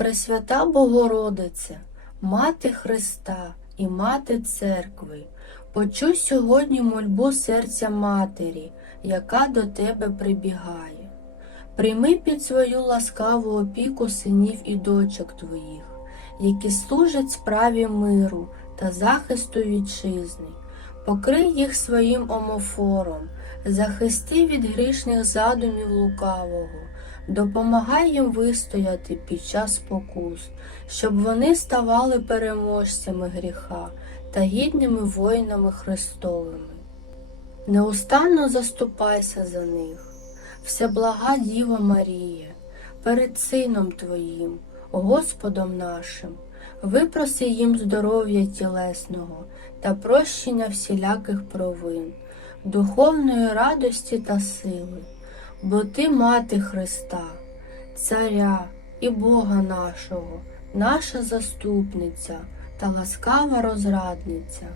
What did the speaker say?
Пресвята Богородице, Мати Христа і Мати Церкви, почуй сьогодні мольбу серця Матері, яка до тебе прибігає. Прийми під свою ласкаву опіку синів і дочок твоїх, які служать справі миру та захисту вітчизни. Покрий їх своїм омофором, захисти від грішних задумів лукавого, допомагай їм вистояти під час спокус, щоб вони ставали переможцями гріха та гідними воїнами Христовими. Неустанно заступайся за них, всеблага Діва Марія, перед Сином Твоїм, Господом нашим, випроси їм здоров'я тілесного та прощення всіляких провин, духовної радості та сили, бо Ти мати Христа, Царя і Бога нашого, наша заступниця та ласкава розрадниця.